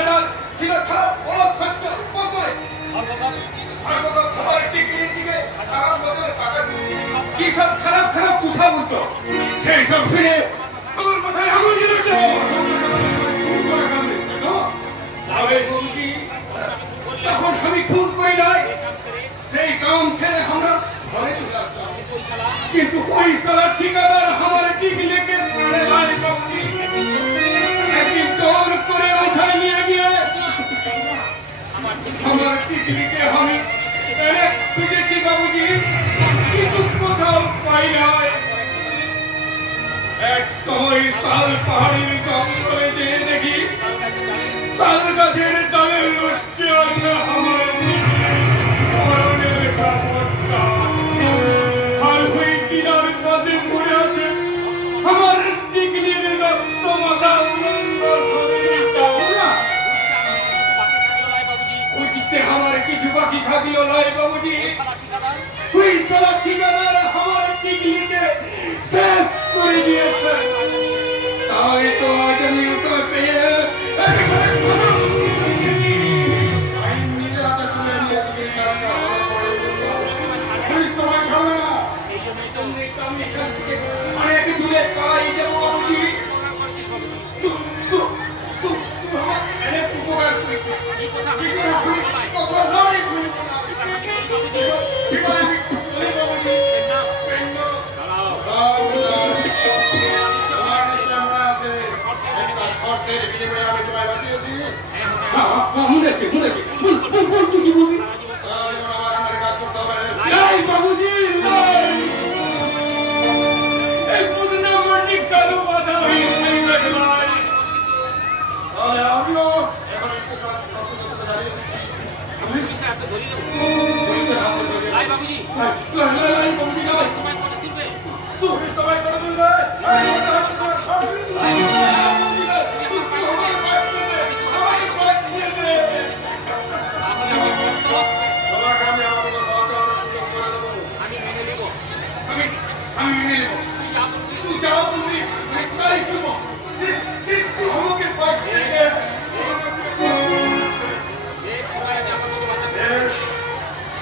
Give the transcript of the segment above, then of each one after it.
ঠিকাদার ছিল ছাড়া বলদ সহ্য করে খাবার টিকিয়ে দিবে খারাপ বদলে টাকা কি সব খারাপ খারাপ কথা বলতো সেই সব শুনে আমার মাথায় আগুন জ্বলেছে তখন আমি খুন করি নাই সেই কাম ছেড়ে আমরা ঘরে চলে আসতাম কিন্তু ওই সালার ঠিকাদার আমার টিকি লেগে ছাড়ে নাই বাবুজি একদিন জোর করে উঠাই নিয়ে গিয়ে আমার টিকিকে আমি খুঁজেছি বাবুজি কিন্তু কোথাও পাই নাই এক সময় শাল পাহাড়ির জঙ্গলে যেয়ে দেখি শাল গাছের ডালে লটকে আছে আমার মরণের কাপড়টা আর ওই টিনার পাশে পড়ে আছে আমার টিকলির রক্ত মাখা উলঙ্গ শরীরটা উচিতে আমার কিছু বাকি থাকলো লাই বাবুজি ওই সালা ঠিকাদার আমার টিকলিকে শেষ করে দিয়েছে তাই তো আজ আমি ওকে পেয়ে অনেক দূরে পালাই যাবো বাবুজি অনেক উপকার মুনেছি তুই কি বলবি বাবুজি এই পুদনা মন্ডিক কালো বাধা হয়ে থাকবে তাহলে আমিও এখন একটু সচেতনতা দাঁড়িয়ে দিচ্ছি আমি বিষয়টা ধরি লাই বাবুজি লাই বাবুজি লাই তোমায় করে দিবে তোমায় করে দিবে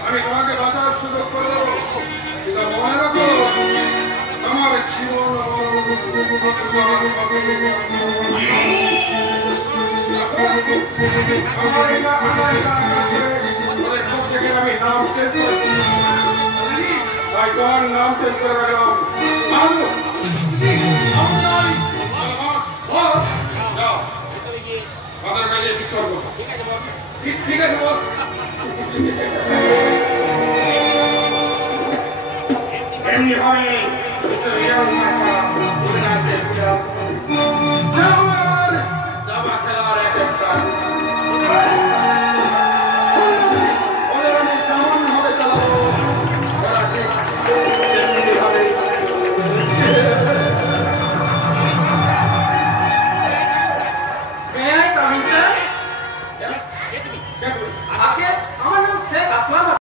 আমি তোমাকে বাঁচার সুযোগ করে দেবো কিন্তু মনে রাখো আমার জীবন আমি নাম চেঞ্জ করেছি তাই তোমার নাম চেঞ্জ করে রাখলাম বাজার কাজে বিশ্রাম করো ঠিক আছে বস এমনি হয়